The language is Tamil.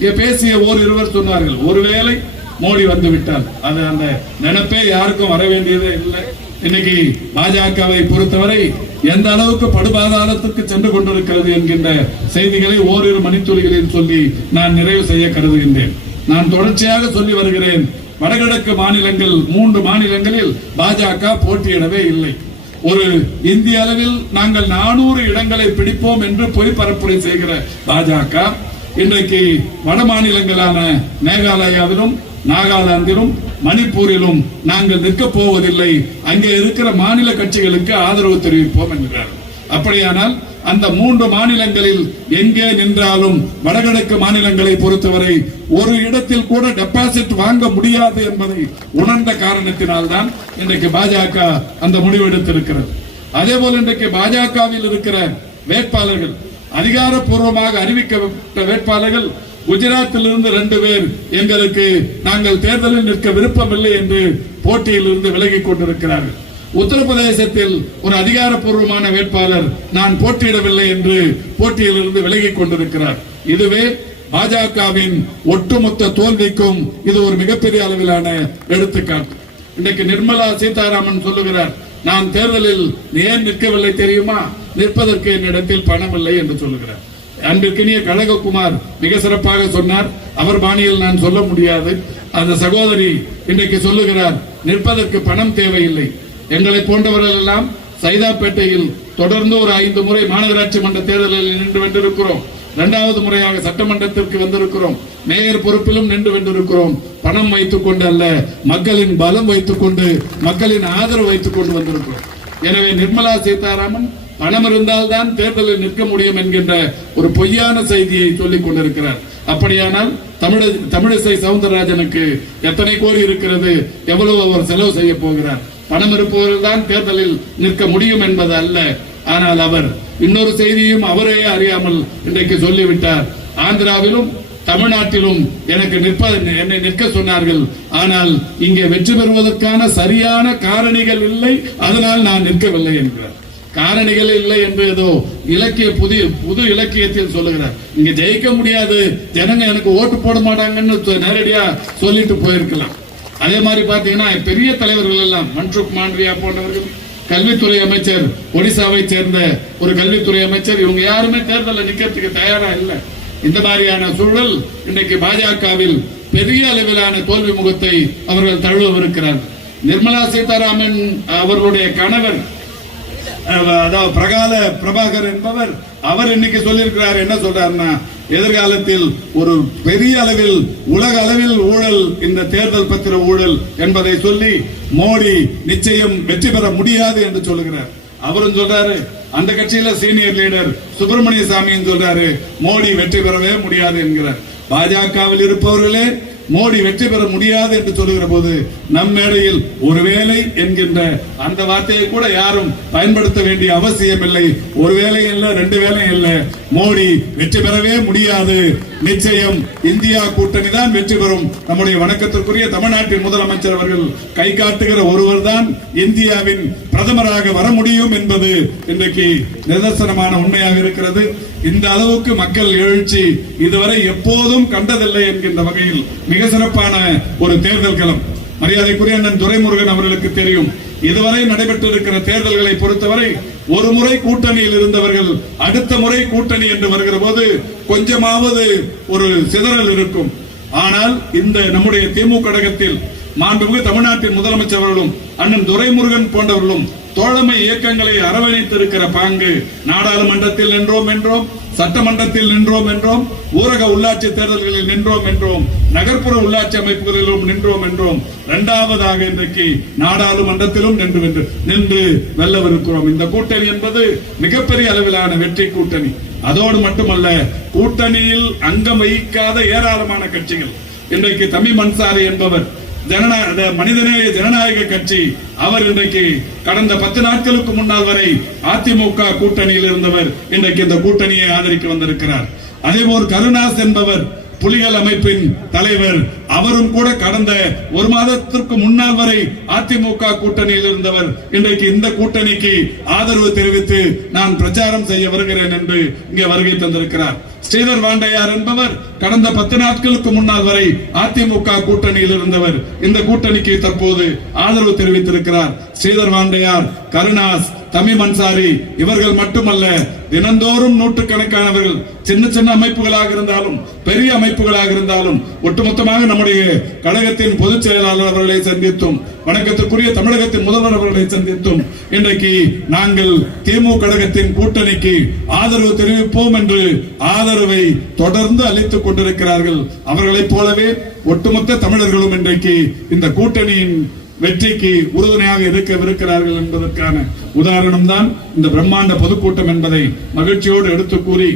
இங்கே பேசிய ஓர் இருவர் சொன்னார்கள் ஒருவேளை மோடி வந்து விட்டார் அது அந்த நினைப்பே யாருக்கும் வர வேண்டியதே இல்லை. இன்னைக்கு பாஜகவை பொறுத்தவரை எந்த அளவுக்கு படுபாதாரத்துக்கு சென்று கொண்டிருக்கிறது என்கின்ற செய்திகளை ஓரிரு மணித்துளிகளில் சொல்லி நான் நிறைவு செய்ய கருதுகின்றேன். நான் தொடர்ச்சியாக சொல்லி வருகிறேன் வடகிழக்கு மாநிலங்கள் மூன்று மாநிலங்களில் பாஜக போட்டியிடவே இல்லை. ஒரு இந்திய அளவில் நாங்கள் நானூறு இடங்களை பிடிப்போம் என்று பொய் பரப்புரை செய்கிற பாஜக இன்றைக்கு வட மாநிலங்களான மேகாலயாவிலும் நாகாலாந்திலும் மணிப்பூரிலும் நாங்கள் நிற்கப் போவதில்லை. அங்கே இருக்கிற மாநில கட்சிகளுக்கு ஆதரவு தெரிவிப்போம் என்கிறார் அப்படியானால் அந்த மூன்று மாநிலங்களில் எங்கே நின்றாலும் வடகிழக்கு மாநிலங்களை பொறுத்தவரை ஒரு இடத்தில் கூட டெபாசிட் வாங்க முடியாது என்பதை உணர்ந்த காரணத்தினால்தான் இன்றைக்கு பாஜக அந்த முடிவு எடுத்திருக்கிறது. அதே போல இன்றைக்கு பாஜகவில் இருக்கிற வேட்பாளர்கள் அதிகாரப்பூர்வமாக அறிவிக்கப்பட்ட வேட்பாளர்கள் குஜராத்தில் இருந்து ரெண்டு பேர். எங்களுக்கு நாங்கள் தேர்தலில் நிற்க விருப்பமில்லை என்று போட்டியில் இருந்து விலகிக் கொண்டிருக்கிறார்கள். உத்தரப்பிரதேசத்தில் ஒரு அதிகாரப்பூர்வமான வேட்பாளர் நான் போட்டியிடவில்லை என்று போட்டியில் இருந்து விலகிக் கொண்டிருக்கிறார். இதுவே பாஜகவின் ஒட்டுமொத்த தோல்விக்கும் இது ஒரு மிகப்பெரிய அளவிலான எடுத்துக்காட்டு. இன்றைக்கு நிர்மலா சீதாராமன் சொல்லுகிறார் நான் தேர்தலில் ஏன் நிற்கவில்லை தெரியுமா? நிற்பதற்கு என்னிடத்தில் பணம் இல்லை என்று சொல்லுகிறார். அன்பிற்கினிய கழககுமார் மிக சிறப்பாக சொன்னார். அவர் பாணியில் நான் சொல்ல முடியாது. அந்த சகோதரி இன்றைக்கு சொல்லுகிறார் நிற்பதற்கு பணம் தேவையில்லை. எங்களை போன்றவர்கள் எல்லாம் சைதாப்பேட்டையில் தொடர்ந்து ஒரு ஐந்து முறை மாநகராட்சி மன்ற தேர்தலில் நின்று வென்றிருக்கிறோம். இரண்டாவது முறையாக சட்டமன்றத்திற்கு வந்திருக்கிறோம். மேயர் பொறுப்பிலும் நின்று வென்றிருக்கிறோம். பணம் வைத்துக் கொண்டு அல்ல மக்களின் பலம் வைத்துக் கொண்டு மக்களின் ஆதரவு வைத்துக் கொண்டு வந்திருக்கிறோம். எனவே நிர்மலா சீதாராமன் பணம் இருந்தால்தான் தேர்தலில் நிற்க முடியும் என்கின்ற ஒரு பொய்யான செய்தியை சொல்லிக் கொண்டிருக்கிறார். அப்படியானால் தமிழ தமிழிசை சவுந்தரராஜனுக்கு எத்தனை கோடி இருக்கிறது? எவ்வளவு அவர் செலவு செய்ய போகிறார்? பணம் இருப்பவர்கள் தான் தேர்தலில் நிற்க முடியும் என்பது அல்ல. ஆனால் அவர் இன்னொரு செய்தியும் அவரே அறியாமல் இன்றைக்கு சொல்லிவிட்டார். ஆந்திராவிலும் தமிழ்நாட்டிலும் எனக்கு நிற்ப என்னை நிற்க சொன்னார்கள். ஆனால் இங்கே வெற்றி பெறுவதற்கான சரியான காரணிகள் இல்லை. அதனால் நான் நிற்கவில்லை என்கிறார். காரணிகள் இல்லை என்று ஏதோ இலக்கிய புதிய புது இலக்கியத்தில் சொல்லுகிறார். இங்க ஜெயிக்க முடியாது. ஜனங்க எனக்கு ஓட்டு போட மாட்டாங்கன்னு நேரடியா சொல்லிட்டு போயிருக்கலாம். அதே மாதிரி பாத்தீங்கன்னா பெரிய தலைவர்கள் எல்லாம் மன்சுக் மாண்டவியா போன்றவர்கள் கல்வித்துறை அமைச்சர் ஒடிசாவை சேர்ந்த ஒரு கல்வித்துறை அமைச்சர் இவங்க யாருமே தேர்தலில் நிக்கிறதுக்கு தயாரா இல்லை. இந்த மாதிரியான சூழல் இன்னைக்கு பாஜகவில் பெரிய அளவிலான தோல்வி முகத்தை அவர்கள் தழுவவிருக்கிறார்கள். நிர்மலா சீதாராமன் அவர்களுடைய கணவர் அதாவது பிரகால பிரபாகர் என்பவர் அவர் இன்னைக்கு சொல்லியிருக்கிறார். என்ன சொல்றாருன்னா எதிர்காலத்தில் ஒரு பெரிய அளவில் உலக அளவில் ஊழல் இந்த தேர்தல் பத்திர ஊழல் என்பதை சொல்லி மோடி நிச்சயம் வெற்றி பெற முடியாது என்று சொல்லுகிறார். அவரும் சொல்றாரு அந்த கட்சியில சீனியர் லீடர் சுப்பிரமணிய சாமியும் சொல்றாரு மோடி வெற்றி பெறவே முடியாது என்கிறார். பாஜகவில் இருப்பவர்களே மோடி வெற்றி பெற முடியாது என்று சொல்லுகிற போது நம் மேடையில் ஒருவேளை என்கின்ற அந்த வார்த்தையை கூட யாரும் பயன்படுத்த வேண்டிய அவசியம் இல்லை ஒரு வேலை இல்ல ரெண்டு வேலை இல்ல மோடி வெற்றி பெறவே முடியாது. நிச்சயம் இந்தியா கூட்டணி தான் வெற்றி பெறும். நம்முடைய வணக்கத்திற்குரிய தமிழ்நாட்டின் முதலமைச்சர் அவர்கள் கை காட்டுகிற ஒருவர் தான் இந்தியாவின் பிரதமராக வர முடியும் என்பது இன்றைக்கு நிதர்சனமான உண்மையாக இருக்கிறது. இந்த அளவுக்கு மக்கள் எழுச்சி இதுவரை எப்போதும் கண்டதில்லை என்கின்ற வகையில் மிக சிறப்பான ஒரு தேர்தல் களம். மரியாதைக்குரிய அண்ணன் துரைமுருகன் அவர்களுக்கு தெரியும். இதுவரை நடைபெற்றிருக்கிற தேர்தல்களை பொறுத்தவரை ஒரு முறை கூட்டணியில் இருந்தவர்கள் அடுத்த முறை கூட்டணி என்று வருகிற போது கொஞ்சமாவது ஒரு சிதறல் இருக்கும். ஆனால் இந்த நம்முடைய திமுக கழகத்தில் மாண்புமிகு தமிழ்நாட்டின் முதலமைச்சர் அவர்களும் அண்ணன் துரைமுருகன் போன்றவர்களும் தோழமை இயக்கங்களை அரவணைத்திருக்கிற பாங்கு நாடாளுமன்றத்தில் நின்றோம் என்றோம் சட்டமன்றத்தில் நின்றோம் என்றோம் ஊரக உள்ளாட்சி தேர்தல்களில் நின்றோம் என்றோம் நகர்ப்புற உள்ளாட்சி அமைப்புகளிலும் நின்றோம் என்றோம். இரண்டாவதாக இன்றைக்கு நாடாளுமன்றத்திலும் நின்று நின்று நின்று வெல்லவிருக்கிறோம். இந்த கூட்டணி என்பது மிகப்பெரிய அளவிலான வெற்றி கூட்டணி. அதோடு மட்டுமல்ல கூட்டணியில் அங்கம் வகிக்காத ஏராளமான கட்சிகள். இன்றைக்கு தமிழ் மன்சாரி என்பவர் ஜனநாயக மனிதநேய ஜனநாயக கட்சி அவர் இன்றைக்கு கடந்த பத்து நாட்களுக்கு முன்னால் வரை அதிமுக கூட்டணியில் இருந்தவர் இன்றைக்கு இந்த கூட்டணியை ஆதரிக்க வந்திருக்கிறார். அதேபோல் கருணாஸ் என்பவர் புலிகள் அமைப்பின் தலைவர். அவரும் கூட கடந்த ஒரு மாதத்திற்கு முன்னால் வரை அதிமுக கூட்டணியில் இருந்தவர். இன்றைக்கு இந்த கூட்டணிக்கு ஆதரவு தெரிவித்து நான் பிரச்சாரம் செய்ய வருகிறேன் என்று இங்கே வருகை தந்திருக்கிறார். ஸ்ரீதர் வாண்டையார் என்பவர் கடந்த பத்து நாட்களுக்கு முன்னால் வரை அதிமுக கூட்டணியில் இருந்தவர். இந்த கூட்டணிக்கு தற்போது ஆதரவு தெரிவித்திருக்கிறார். ஸ்ரீதர் வாண்டையார் கருணாஸ் தமிம் அன்சாரி இவர்கள் மட்டுமல்ல தினந்தோறும் நூற்றுக்கணக்கானவர்கள் சின்ன சின்ன அமைப்புகளாக இருந்தாலும் பெரிய அமைப்புகளாக இருந்தாலும் ஒட்டுமொத்தமாக நம்முடைய கழகத்தின் பொதுச் செயலாளர் அவர்களை சந்தித்தும் வணக்கத்திற்குரிய தமிழகத்தின் முதல்வர் அவர்களை சந்தித்தும் இன்றைக்கு நாங்கள் திமுக கழகத்தின் கூட்டணிக்கு ஆதரவு தெரிவிப்போம் என்று ஆதரவை தொடர்ந்து அளித்துக் கொண்டிருக்கிறார்கள். அவர்களைப் போலவே ஒட்டுமொத்த தமிழர்களும் இன்றைக்கு இந்த கூட்டணியின் வெற்றிக்கு உறுதுணையாக இருக்கவிருக்கிறார்கள் என்பதற்கான உதாரணம் தான் இந்த பிரம்மாண்ட பொதுக்கூட்டம் என்பதை மகிழ்ச்சியோடு எடுத்து கூறி